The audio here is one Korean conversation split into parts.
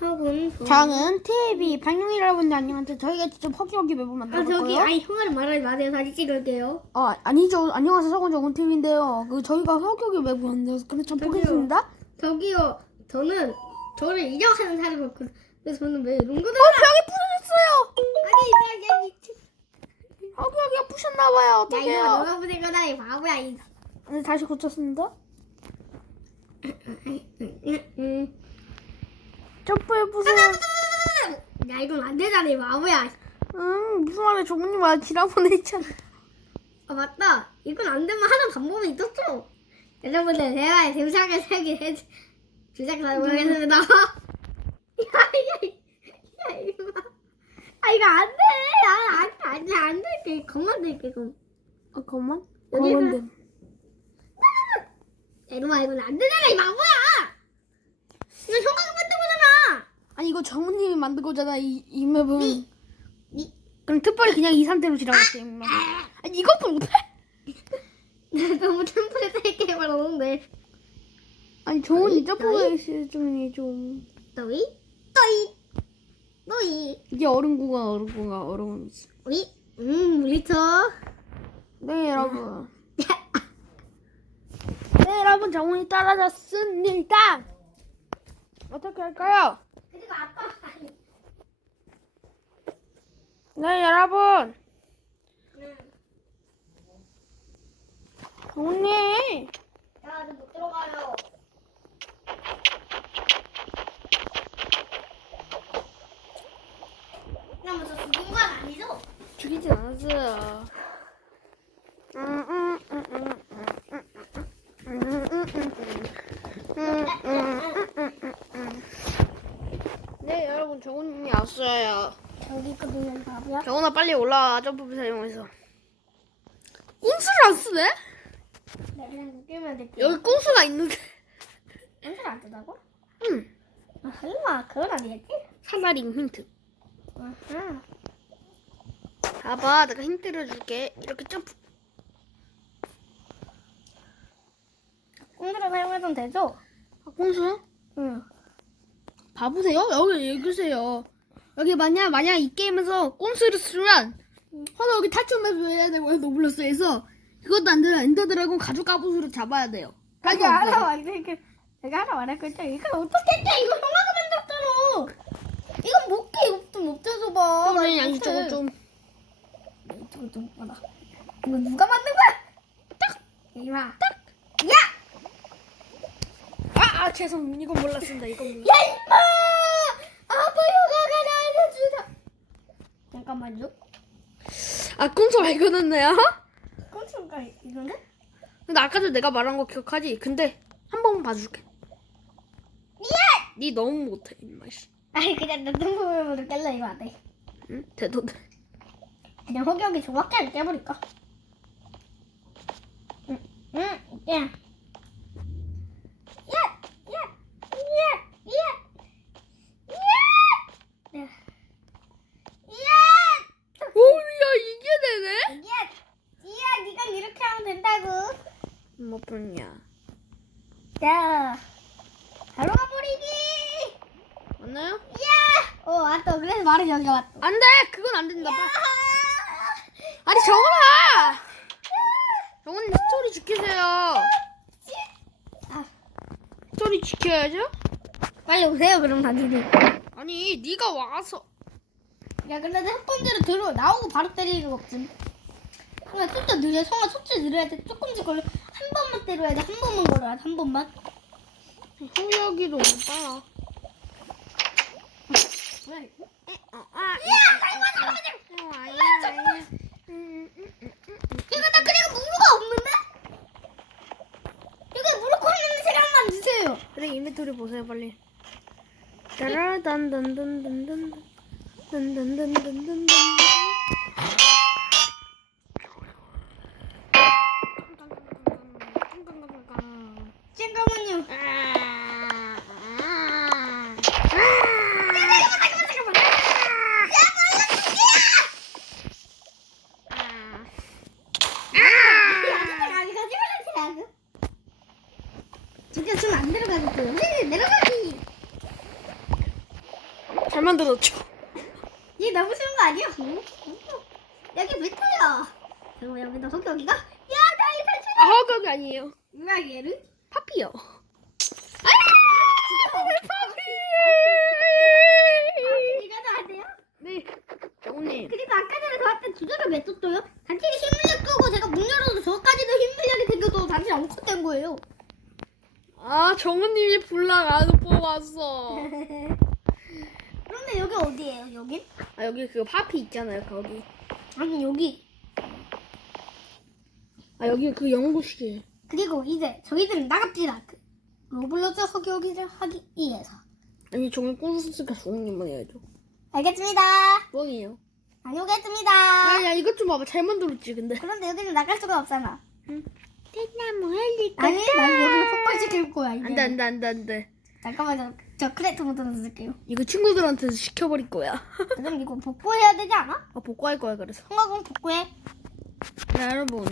혹은 저는 TV 방송 여러분들 안녕하세요. 저희가 직접 허기허기 맵을 아 만들었고요. 저기 아니 형아를 말하지 마세요. 다시 찍을게요. 어 아니죠. 안녕하세요. 서건 정은 TV인데요. 그 저희가 허기허기 맵을 만들어서 그래 전 저기요. 보겠습니다. 저기요. 저는 저를 이적하는 사람이었거든. 근데 저는 왜 이런 거를 어 벽이 부서졌어요. 아니 나야 미친. 허기허기가 부셨나봐요. 야 이거 어떡해요. 너가 보낸 거다 이 바보야 이. 네, 다시 고쳤습니다. 응, 응. 점프에 부서. 야 이건 안 되잖아 이 바보야. 응 무슨 말이야 종훈님 말 지난번에 했잖아. 아 맞다. 이건 안 되면 하는 방법이 있었어. 여러분들 대화에 재미있게 세게 해 주작하도록 하겠습니다. 야야야 이거 봐. 아 이거 안 돼. 안안안돼 안 될게. 그럼. 아 그만. 여기는- 그건데. 야, 이놈아 이건 안 되잖아 이 바보야. 이거 형광 만든 거잖 아. 아니 이거 정훈님이 만든 거잖아 이, 이 맵은. 니 그럼 특별히 그냥 이 상태로 지나갔어요. 이 맵. 아니 이것도 못해? 너무 템플에 세게 말하는데. 아니 정훈이 아니, 점프가 있으면 좀. 또이 또이 또이 이게 얼음 구간 얼음 구간 얼음. 우리 음 우리터. 네 여러분. 네 여러분 정훈이 따라잡습니다. 어떻게 할까요? 아빠. 네 여러분. 정훈님. 야, 저못 들어가요. 그냥 무슨 죽은 건 아니죠? 죽이진 않았어요. 여러분 정훈님이 왔어요. 저기 있거든요, 바보야. 정훈아 빨리 올라와 점프 사용해서. 꼼수를 안 쓰네? 네, 그냥 끼면 될게요. 여기 꼼수가 있는데. 연출 안 뜨다고? 응. 아, 설마, 그건 아니겠지? 사마린 힌트. 아하. 봐봐 내가 힌트를 줄게. 이렇게 점프. 꼼수를 사용해도 되죠? 아, 꼼수요? 응. 봐보세요. 여기 읽으세요. 여기 만약 만약 이 게임에서 꼼수를 쓰면 허나 여기 탈출맵을 해야 되고 노블러스에서 그것도 안 되면 엔더 드래곤 가죽 가부수를 잡아야 돼요. 아니, 하나 말해. 이게 내가 하나 말했거든. 이걸 어떻게 했대? 이거 형아가 만들었잖아. 이건 못 깨. 이거 좀 없어져 봐. 나 그러면 이거 양쪽으로 못해. 좀 이거 좀 봐라. 이거 누가 만든 거야? 딱! 이마. 딱! 야! 아, 아 죄송 이건 몰랐습니다. 이건 몰랐. 야, 임마! 아빠 휴가가 나와주다. 잠깐만요. 아 꼼수 발견했네요. 꼼수가 이거는? 근데 아까 전에 내가 말한 거 기억하지? 근데 한 번만 봐줄게. 미안! 니 너무 못해 임마씨. 아니, 그냥 내 등급으로 깰래, 이거 안 돼. 응? 대도 돼. 그냥 허기허기 조각깨를 깨버릴까? 응, 응! 야! 야! 야! 야! 야! 야! 오야 이게 되네? 야! 야! 니가 이렇게 하면 된다고. 뭐뿐이야. 자, 바로 가버리기! 맞나요? 야! 어, 왔다. 그래서 말을 여기가 왔다. 안 돼 그건 안 된다. 봐. 아니 정훈아. 정훈 스토리 지키세요. 아, 스토리 지켜야죠. 빨리 오세요, 그럼 다들. 아니 네가 와서 야, 근데 첫 번째로 들어 나오고 바로 때리는 거 없음. 그냥 속도 느려, 성아 속도 느려야 돼. 조금씩 걸려. 한 번만 때려야 돼. 한 번만 걸어야 돼. 한 번만. 이거? 나 없는데? 이거 무릎 꿇는 주세요. 그래 인벤토리 보세요 빨리. 따라단단단단단 단단단단단. 잠깐만요. 진짜 숨안 들어가겠어요. 네, 내려가기. 잘 만들었죠. 얘 너무 쉬운 거 아니야? 응? 여기 밑에요. 그리고 여기도 흑여기가 야 나이 탈출. 아, 허각이 아니에요. 누가 얘를? 파피요. 이거 안 돼요? 네, 정우님. 그리고 아까 전에 저한테 주제를 왜 떴어요? 단체를 힘을 끄고 제가 문 열어도 저까지도 힘들게 생겨서 단체 엉컷 된 거예요. 아, 정우님이 불락 안 뽑았어. 그런데 여기 어디예요? 여기? 아, 여기 그 파피 있잖아요, 거기. 아니 여기. 아, 여기 그 연구실. 그리고 이제 저희들은 나갑시다. 그 로블록스 흑여기를 하기 위해서. 아니, 정우 ቁ스스가 정우님만 해야죠. 알겠습니다. 뻥이에요. 다녀오겠습니다. 야, 야, 이것 좀 봐봐. 잘 만들었지, 근데. 그런데 여기는 나갈 수가 없잖아. 대나무 헬리 아니, 난 여기를 폭발시킬 거야, 이제. 안 돼, 안 돼, 안 돼, 안 돼. 잠깐만, 저, 저 크레이트 모드 넣어줄게요. 이거 친구들한테 시켜버릴 거야. 그럼 이거 복구해야 되지 않아? 아, 복구할 거야, 그래서. 성화공 복구해. 자, 여러분.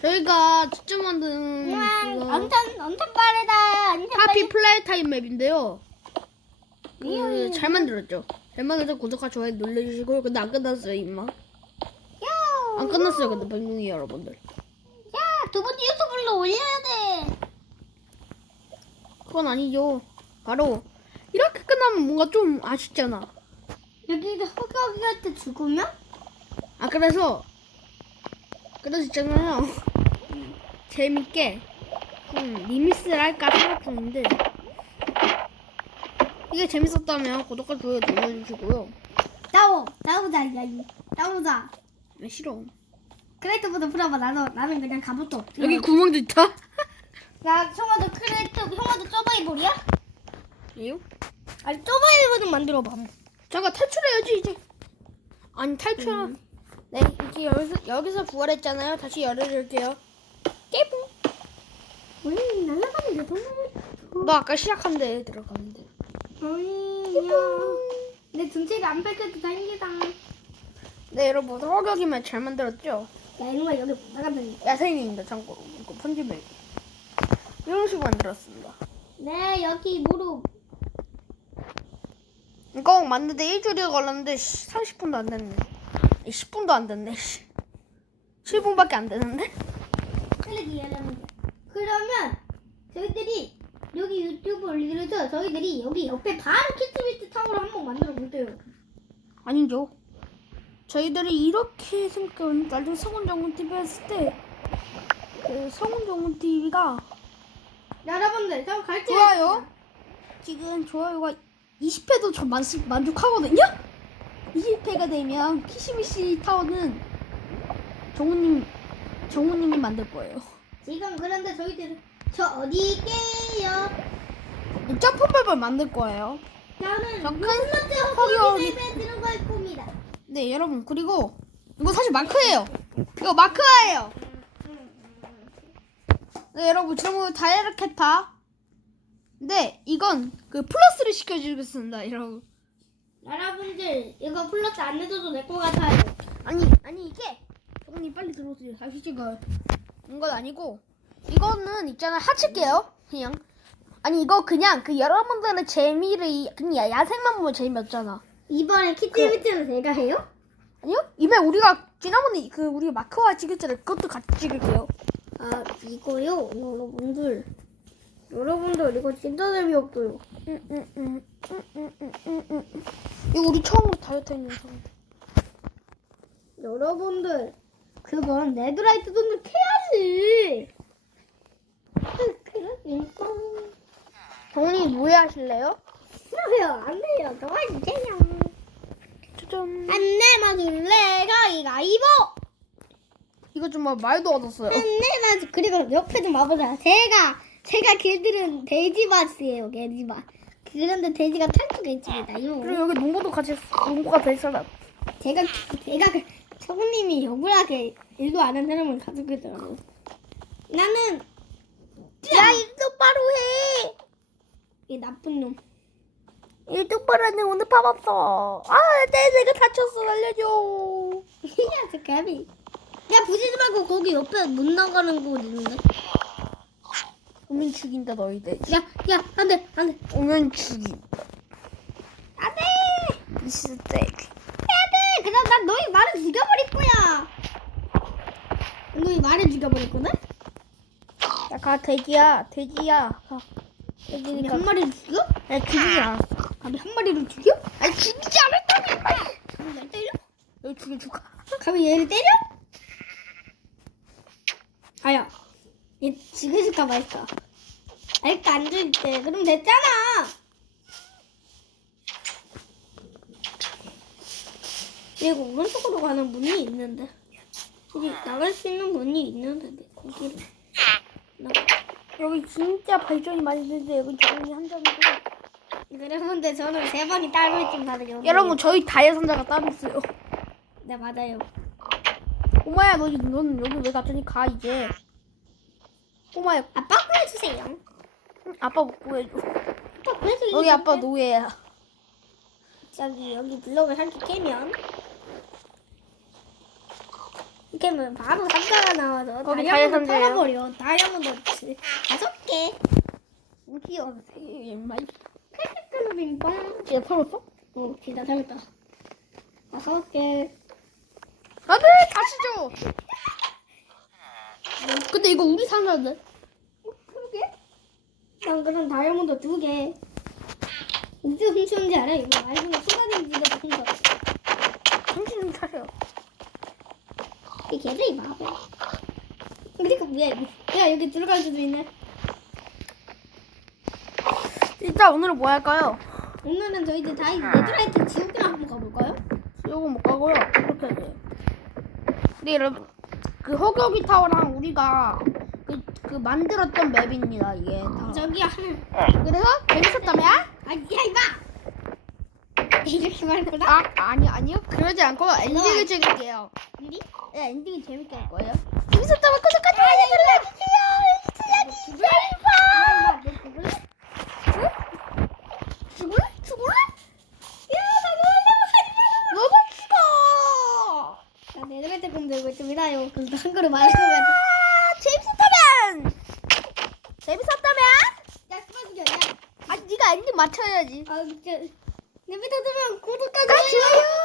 저희가 직접 만든 우와, 그거 엄청, 엄청 빠르다. 엄청 파피 빨리. 플레이 타임 맵인데요. 그, 음. 잘 만들었죠? 잘 만들어서 구독과 좋아요 눌러주시고요. 근데 안 끝났어요, 임마. 야, 안 끝났어요, 근데 백룡이 여러분들. 야, 두 번째 유튜브로 올려야 돼. 그건 아니죠. 바로 이렇게 끝나면 뭔가 좀 아쉽잖아. 여기가 흑여기 할때 죽으면? 아 그래서 그래서 있잖아요. 재밌게 좀 리믹스를 할까 생각 중인데 이게 재밌었다면 구독과 좋아요 눌러주시고요. 나오, 나오자, 야, 이. 나오자. 아, 싫어. 크레이트 모드 풀어봐. 나도, 나는 그냥 없어. 여기 구멍도 있다. 야, 형아도 크레이트, 형아도 서바이벌이야? 이요? 아니, 서바이벌 만들어 봐. 잠깐 탈출해야지 이제. 아니 탈출. 음. 네 이제 여기서 여기서 부활했잖아요. 다시 열어줄게요. 깨봉. 음, 날아가는데 너무. 너 아까 시작한 데 들어갔는데. 어이야. 내 등치가 안 뺏겨도 다행이다. 네 여러분 허격이면 잘 만들었죠? 야, 이놈아, 여기 나가면. 야생입니다 참고로 이거 편집해. 이런 식으로 만들었습니다. 네, 여기 무릎. 이거 만드는데 일주일이 걸렸는데 30분도 안 됐네. 10분도 안 됐네. 7분밖에 안 되는데? 클릭이 여러분. 그러면 저희들이 여기 유튜브 올리면서 저희들이 여기 옆에 바로 키트비트 타워를 한번 만들어 볼게요. 아니죠. 저희들이 이렇게 나중에 성훈정훈 TV 했을 때, 그 성훈정훈 TV가 여러분들, 저 갈지. 좋아요. 지금 좋아요가 20회도 전 만, 만족하거든요? 20회가 되면 키시미시 타워는 정우님, 정우님이 만들 거예요. 지금 그런데 저희들 저 어디 있게요? 이 점프법을 만들 거예요. 저는 저 큰- 홈런트 허리 허리 세에 들어갈 겁니다. 네, 여러분. 그리고 이거 사실 마크예요. 이거 마크예요. 네, 여러분. 저거 다이렉트 파. 네, 이건 그 플러스를 시켜주겠습니다, 여러분. 여러분들 이거 플러스 안 해줘도 될 것 같아요. 아니, 아니 이게 정님 빨리 들어오세요. 다시 찍어요. 이건 아니고 이거는 있잖아요. 하칠게요. 그냥 아니 이거 그냥 그 여러분들의 재미를 그냥 야생만 보면 재미없잖아. 이번에 키트비트는 제가 해요? 아니요? 이번에 우리가 지난번에 그 우리 마크와 찍었잖아요. 그것도 같이 찍을게요. 아 이거요, 여러분들. 여러분들 이거 진짜 재미없어요. 응, 응, 응, 응, 응, 응, 응, 응. 이거 우리 처음으로 다이어트 했는 영상. 여러분들 그건 네드라이트 돈을 캐야지. 그러니까 정훈이 뭐해 하실래요? 그래요 안 돼요 도와주세요. 짜잔. 안내 마 줄래 가위가위보. 이거 좀막 말도 얻었어요. 안내 마 줄 그리고 옆에 좀 와보세요. 제가 제가 길들은 돼지밭이에요 돼지밭. 그런데 돼지가 탈출했습니다. 이거 그리고 여기 농구도 같이 농구가 될 사람. 제가 제가 그 성우님이 억울하게 일도 안 한 사람을 가지고 있더라고. 나는 야 일 똑바로 해. 이 나쁜 놈. 일 똑바로 하는 오늘 밥 없어. 아, 내 내가 다쳤어. 알려줘. 야, 저 개비. 야, 부지지 말고 거기 옆에 못 나가는 거 있는데. 오면 죽인다 너희들. 야, 야, 안 돼, 안 돼. 오면 죽인. 안 돼! 스테이크. 해야 돼. 그럼 난 너희 말을 죽여버릴 거야. 너희 말을 죽여버렸거든? 야, 가 돼지야, 돼지야. 가. 돼지니까. 한 마리를 죽여? 야, 죽이지 않았어. 감히 한 마리를 죽여? 아니 죽이지 않았다니. 감히 날 때려? 여기 죽여 죽어. 감히 얘를 때려? 아야, 얘 죽여줄까 말까? 알까 안 죽일게. 그럼 됐잖아. 그리고 오른쪽으로 가는 문이 있는데. 여기 나갈 수 있는 문이 있는데 왜 거기를 나가? 여기 진짜 발전이 많이 되는데 여기 정리 한 점이고. 여러분들 저는 세 번이 따로 있좀 다르요. 여러분 저희 다이아 상자가 따로 있어요. 네 맞아요. 꼬마야 너 너는 여기 왜 갑자기 가 이제? 꼬마야 아빠 구해주세요. 아빠 못 구해줘. 아빠 구해주세요. 여기 아빠 노예야. 저기 여기 블록을 한개 깨면 깨면 바로 상자가 나와서 거기 다이아몬드 다이아? 털어버려 다이아몬드 다섯 개 어디야? 말. 빙뽕 얘 털었어? 오 진짜 잘했다 다섯 개 안돼 다시 줘. 근데 이거 우리 상자인데? 어, 그러게 난 그럼 다이아몬드 두개 어디서 훔쳤는지 알아? 이거 알고 순간인 지가 훔쳐 당신은 차세요. 이 개들이 바보 그러니까 뭐야 이거 야 여기 들어갈 수도 있네 일단 오늘은 뭐 할까요? 오늘은 저희들 다이 네드라이트 지옥이랑 한번 가볼까요? 요거 못 가고요. 그렇게 해요. 근데 여러분 그 허격이 타워랑 우리가 그, 그 만들었던 맵입니다 이게 다. 저기 하나 그래서 재밌었다며? 아, 야, 이봐! 이렇게 말했구나? 아 아니 아니요 그러지 않고 엔딩을 찍을게요. 어디? 네 엔딩이 재밌게 할 거예요. 재밌었다면 구독까지 많이 눌러주세요. 야, 너 죽을래? 죽을래? 죽을래? 야, 나 너도 죽어. 나 내려갈 때 있습니다요. 그래서 한 그릇 말하면 아 재밌었다면 재밌었다면 야, 그만 죽여, 야. 아 네가 엔딩 맞춰야지. 아, 진짜. 내 밑에 두면 구독까지 아. 좋아요 눌러주세요.